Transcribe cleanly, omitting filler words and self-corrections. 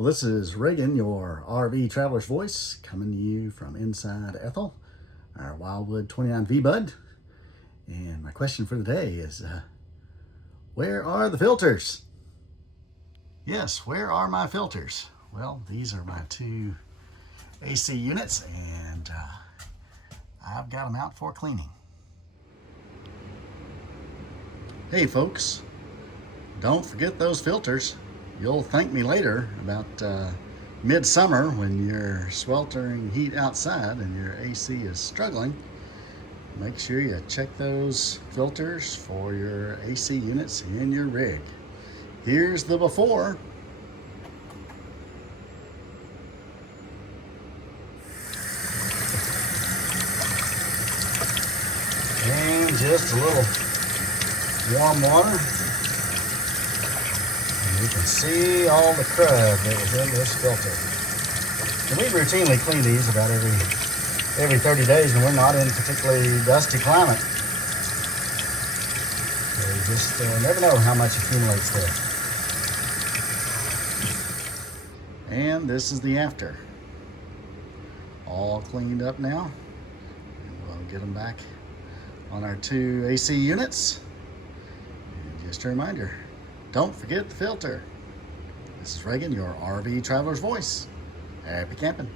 Well, this is Reagan, your RV traveler's voice, coming to you from inside Ethel, our Wildwood 29 V-Bud. And my question for the day is, where are the filters? Yes, where are my filters? Well, these are my two AC units, and I've got them out for cleaning. Hey folks, don't forget those filters. You'll thank me later about midsummer when you're sweltering heat outside and your AC is struggling. Make sure you check those filters for your AC units in your rig. Here's the before. And just a little warm water. You can see all the crud that was in this filter. And we routinely clean these about every 30 days, and we're not in a particularly dusty climate. So you just never know how much accumulates there. And this is the after. All cleaned up now. And we'll get them back on our two AC units. And just a reminder, don't forget the filter. This is Reagan, your RV traveler's voice. Happy camping.